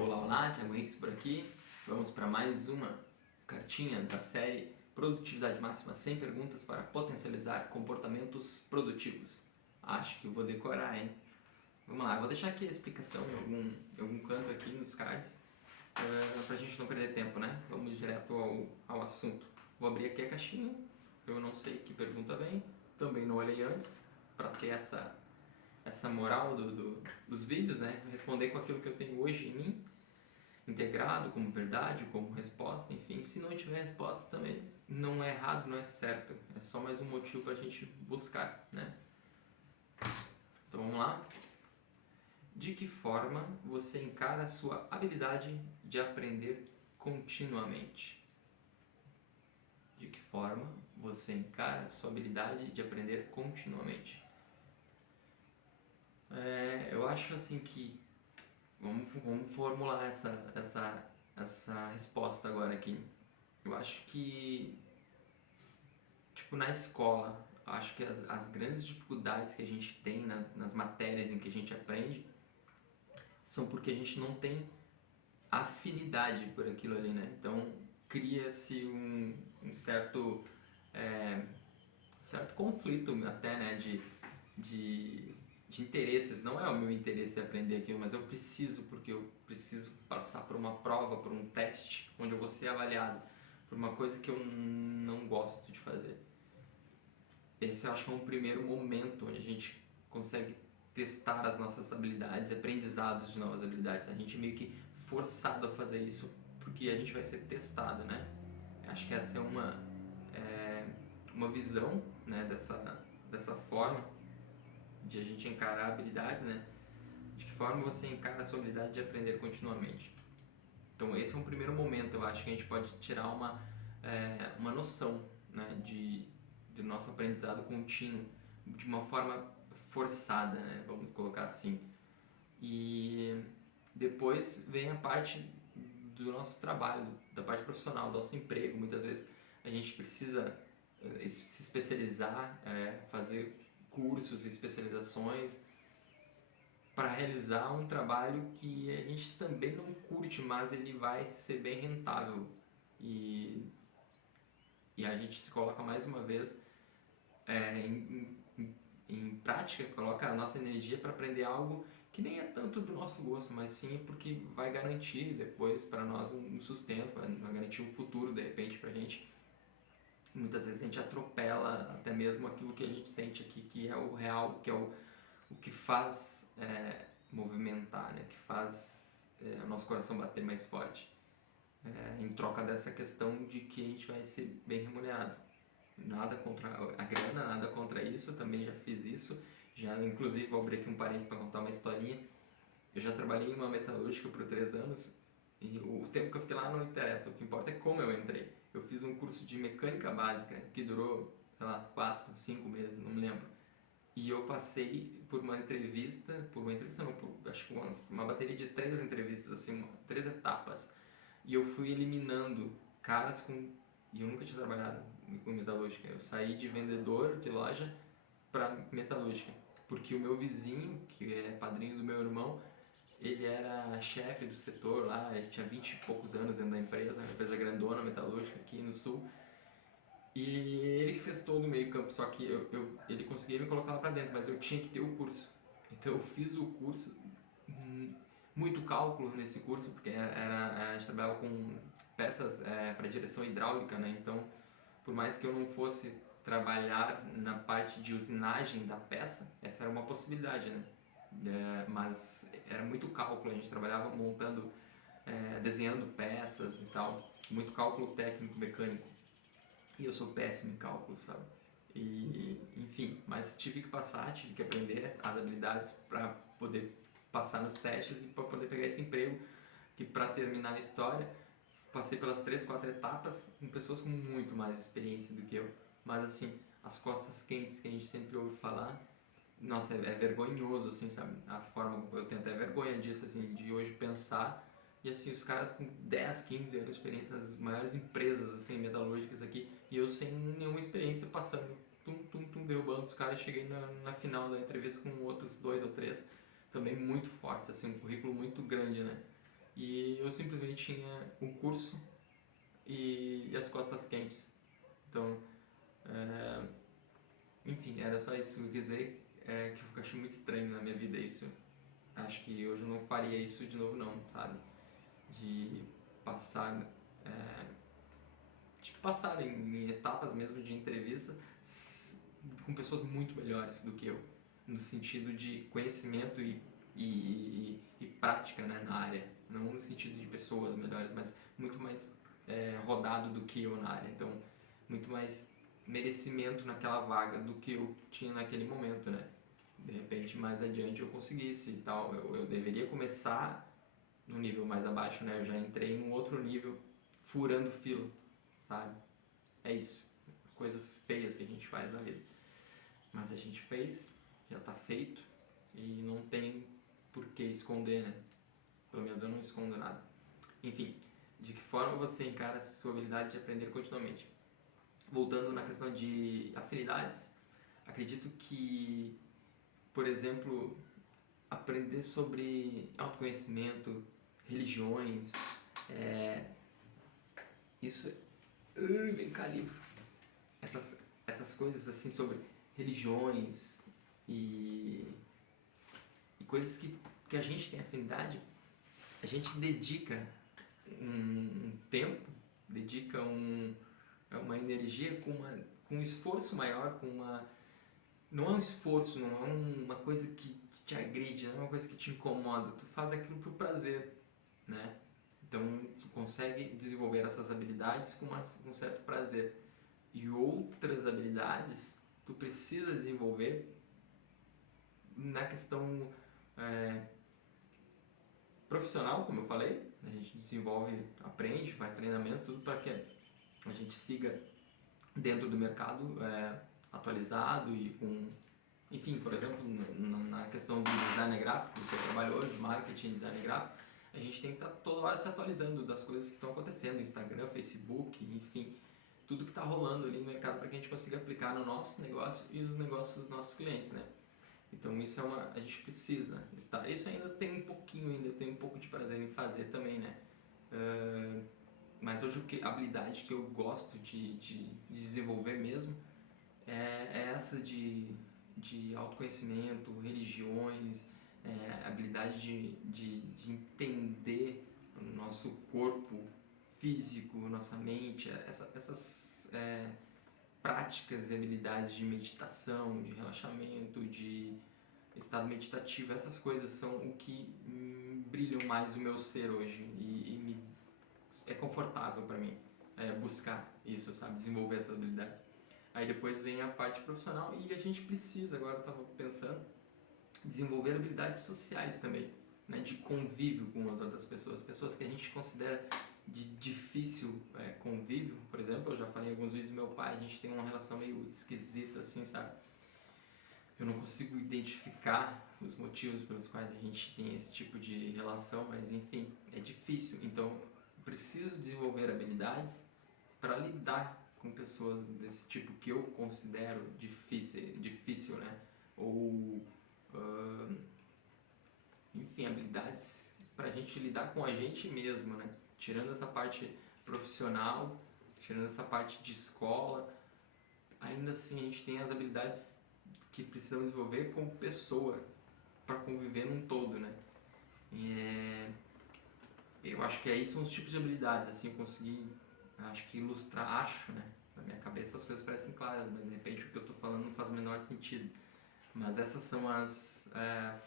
Olá, olá, Thiago Henriques por aqui. Vamos para mais uma cartinha da série Produtividade Máxima 100 perguntas para potencializar comportamentos produtivos. Acho que eu vou decorar, hein? Vamos lá, eu vou deixar aqui a explicação em algum canto aqui nos cards para a gente não perder tempo, né? Vamos direto ao assunto. Vou abrir aqui a caixinha, eu não sei que pergunta vem, também não olhei antes para ter essa moral dos vídeos, né? Responder com aquilo que eu tenho hoje em mim, integrado como verdade, como resposta, enfim. Se não tiver resposta também não é errado, não é certo. É só mais um motivo para a gente buscar, né? Então vamos lá. De que forma você encara a sua habilidade de aprender continuamente? De que forma você encara a sua habilidade de aprender continuamente? Eu acho assim que vamos formular essa resposta agora aqui. Eu acho que, tipo, na escola, acho que as grandes dificuldades que a gente tem nas matérias em que a gente aprende são porque a gente não tem afinidade por aquilo ali, né? Então, cria-se um certo conflito até, né? De interesses. Não é o meu interesse aprender aquilo, mas eu preciso, porque eu preciso passar por uma prova, por um teste, onde eu vou ser avaliado por uma coisa que eu não gosto de fazer. Esse eu acho que é um primeiro momento onde a gente consegue testar as nossas habilidades, aprendizados de novas habilidades. A gente é meio que forçado a fazer isso porque a gente vai ser testado, né? Acho que essa é uma visão, né, dessa forma de a gente encarar habilidades, né? De que forma você encara a sua habilidade de aprender continuamente. Então esse é um primeiro momento, eu acho que a gente pode tirar uma noção, né, de nosso aprendizado contínuo de uma forma forçada, né, vamos colocar assim. E depois vem a parte do nosso trabalho, da parte profissional, do nosso emprego. Muitas vezes a gente precisa se especializar, fazer cursos e especializações para realizar um trabalho que a gente também não curte, mas ele vai ser bem rentável. E, e a gente se coloca mais uma vez em prática, coloca a nossa energia para aprender algo que nem é tanto do nosso gosto, mas sim porque vai garantir depois para nós um sustento, vai garantir um futuro de repente para a gente. Muitas vezes a gente atropela até mesmo aquilo que a gente sente aqui, que é o real, que é o que faz movimentar, né? Que faz o nosso coração bater mais forte. Em troca dessa questão de que a gente vai ser bem remunerado. Nada contra a grana, nada contra isso, também já fiz isso. Já, inclusive, vou abrir aqui um parênteses para contar uma historinha. Eu já trabalhei em uma metalúrgica por 3 anos e o tempo que eu fiquei lá não interessa, o que importa é como eu entrei. Eu fiz um curso de mecânica básica que durou, sei lá, 4, 5 meses, não me lembro. E eu passei por uma entrevista não, acho que uma bateria de 3 entrevistas, assim, 3 etapas. E eu fui eliminando caras com... E eu nunca tinha trabalhado com metalúrgica. Eu saí de vendedor de loja para metalúrgica. Porque o meu vizinho, que é padrinho do meu irmão, ele era chefe do setor lá, ele tinha 20 e poucos anos dentro da empresa, uma empresa grandona metalúrgica aqui no sul. E ele que fez todo o meio campo, só que ele conseguia me colocar lá pra dentro, mas eu tinha que ter o curso. Então eu fiz o curso, muito cálculo nesse curso, porque a gente trabalhava com peças para direção hidráulica, né? Então, por mais que eu não fosse trabalhar na parte de usinagem da peça, essa era uma possibilidade, né? Mas era muito cálculo, a gente trabalhava montando, desenhando peças e tal, muito cálculo técnico mecânico. E eu sou péssimo em cálculo, sabe? E, enfim, mas tive que passar, tive que aprender as habilidades para poder passar nos testes e para poder pegar esse emprego, que para terminar a história, passei pelas 3, 4 etapas com pessoas com muito mais experiência do que eu. Mas assim, as costas quentes que a gente sempre ouve falar, nossa, é vergonhoso, assim, sabe? A forma, eu tenho até vergonha disso, assim, de hoje pensar. E assim, os caras com 10, 15 anos de experiência nas maiores empresas, assim, metalúrgicas aqui, e eu sem nenhuma experiência, passando, derrubando os caras. Cheguei na final da entrevista com outros 2 ou 3, também muito fortes, assim, um currículo muito grande, né? e eu simplesmente tinha um curso e as costas quentes. Então, enfim, era só isso que eu quis dizer, que eu achei muito estranho na minha vida isso. Acho que hoje eu não faria isso de novo não, sabe? De passar, é, passar em etapas mesmo de entrevista com pessoas muito melhores do que eu, no sentido de conhecimento e prática, né, na área. Não no sentido de pessoas melhores, mas muito mais rodado do que eu na área. Então, muito mais merecimento naquela vaga do que eu tinha naquele momento, né? De repente, mais adiante eu conseguisse e tal. Eu deveria começar no nível mais abaixo, né? Eu já entrei num outro nível, furando fila, sabe? É isso. Coisas feias que a gente faz na vida. Mas a gente fez, já tá feito e não tem por que esconder, né? Pelo menos eu não escondo nada. Enfim, de que forma você encara a sua habilidade de aprender continuamente? Voltando na questão de afinidades, acredito que, por exemplo, aprender sobre autoconhecimento, religiões, isso. Vem cá, livro. Essas coisas assim sobre religiões e, e coisas que a gente tem afinidade, a gente dedica um tempo, dedica uma energia com um esforço maior, não é um esforço, não é uma coisa que te agride, não é uma coisa que te incomoda, tu faz aquilo por prazer, né? Então tu consegue desenvolver essas habilidades com um certo prazer. E outras habilidades tu precisa desenvolver na questão profissional, como eu falei. A gente desenvolve, aprende, faz treinamento, tudo para que a gente siga dentro do mercado atualizado e com, enfim, por exemplo, na questão do design gráfico, que eu trabalho hoje, marketing, design gráfico, a gente tem que estar toda hora se atualizando das coisas que estão acontecendo, Instagram, Facebook, enfim, tudo que está rolando ali no mercado para que a gente consiga aplicar no nosso negócio e nos negócios dos nossos clientes, né? Então isso a gente precisa estar. Isso ainda tem um pouquinho, ainda tem um pouco de prazer em fazer também, né? Mas hoje a habilidade que eu gosto de desenvolver mesmo é essa de autoconhecimento, religiões, habilidade de entender o nosso corpo físico, nossa mente, essas práticas e habilidades de meditação, de relaxamento, de estado meditativo, essas coisas são o que brilham mais o meu ser hoje e é confortável para mim buscar isso, sabe? Desenvolver essas habilidades. Aí depois vem a parte profissional e a gente precisa, agora eu estava pensando, desenvolver habilidades sociais também, né? De convívio com as outras pessoas, pessoas que a gente considera de difícil convívio. Por exemplo, eu já falei em alguns vídeos do meu pai, a gente tem uma relação meio esquisita assim, sabe? Eu não consigo identificar os motivos pelos quais a gente tem esse tipo de relação, mas enfim, é difícil. Então, preciso desenvolver habilidades para lidar com pessoas desse tipo que eu considero difícil, né? Ou, enfim, habilidades para a gente lidar com a gente mesmo, né? Tirando essa parte profissional, tirando essa parte de escola, ainda assim a gente tem as habilidades que precisamos desenvolver como pessoa para conviver num todo, né? Eu acho que aí são os tipos de habilidades, assim, eu consegui, acho que ilustrar, né? Na minha cabeça as coisas parecem claras, mas de repente o que eu estou falando não faz o menor sentido. Mas essas são as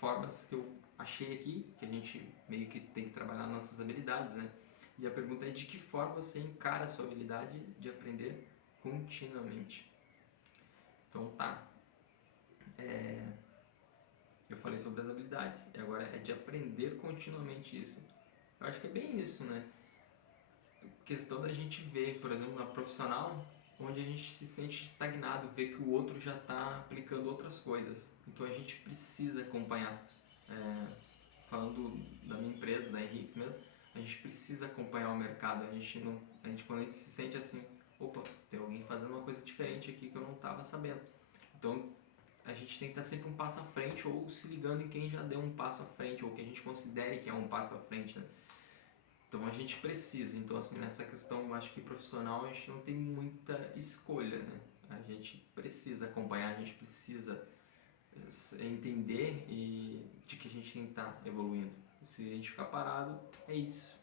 formas que eu achei aqui, que a gente meio que tem que trabalhar nossas habilidades, né? E a pergunta é de que forma você encara a sua habilidade de aprender continuamente. Então tá, eu falei sobre as habilidades e agora é de aprender continuamente isso. Eu acho que é bem isso, né? Questão da gente ver, por exemplo, na profissional, onde a gente se sente estagnado, ver que o outro já está aplicando outras coisas. Então a gente precisa acompanhar. Falando da minha empresa, da Henriques mesmo, a gente precisa acompanhar o mercado. Quando a gente se sente assim, opa, tem alguém fazendo uma coisa diferente aqui que eu não estava sabendo. Então a gente tem que estar sempre um passo à frente ou se ligando em quem já deu um passo à frente ou que a gente considere que é um passo à frente, né? Então a gente precisa, então assim, nessa questão, eu acho que profissional a gente não tem muita escolha, né? A gente precisa acompanhar, a gente precisa entender de que a gente tem que estar evoluindo. Se a gente ficar parado, é isso.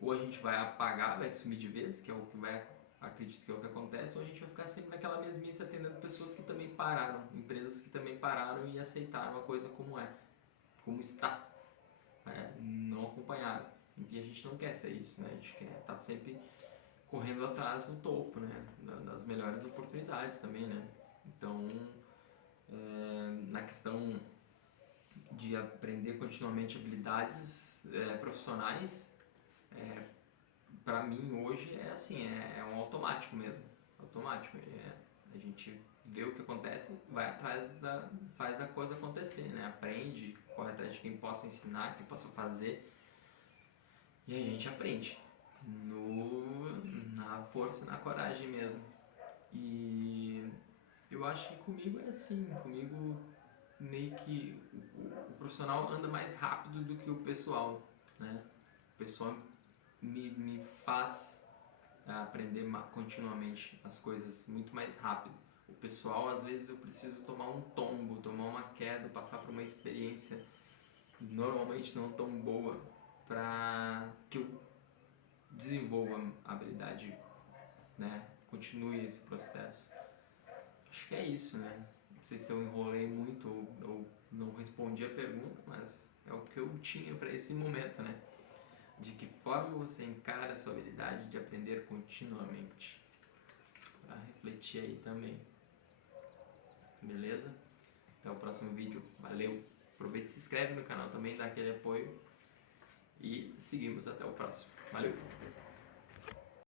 Ou a gente vai apagar, vai sumir de vez, que é o que vai, acredito que é o que acontece, ou a gente vai ficar sempre naquela mesmice atendendo pessoas que também pararam, empresas que também pararam e aceitaram a coisa como é, como está, não acompanharam. E a gente não quer ser isso, né? A gente quer estar sempre correndo atrás do topo, né? Das melhores oportunidades também, né? Então, na questão de aprender continuamente habilidades profissionais, para mim hoje é assim, é um automático mesmo, automático. A gente vê o que acontece, vai atrás faz a coisa acontecer, né? Aprende, corre atrás de quem possa ensinar, quem possa fazer, e a gente aprende na força, na coragem mesmo. E eu acho que comigo é assim, comigo meio que o profissional anda mais rápido do que o pessoal, né? O pessoal me faz aprender continuamente as coisas muito mais rápido. O pessoal, às vezes, eu preciso tomar um tombo, tomar uma queda, passar por uma experiência normalmente não tão boa para que eu desenvolva a habilidade, né? Continue esse processo. Acho que é isso, né? Não sei se eu enrolei muito ou não respondi a pergunta, mas é o que eu tinha para esse momento, né? De que forma você encara a sua habilidade de aprender continuamente? Para refletir aí também. Beleza? Até o próximo vídeo. Valeu! Aproveita e se inscreve no canal também, dá aquele apoio. E seguimos até o próximo. Valeu!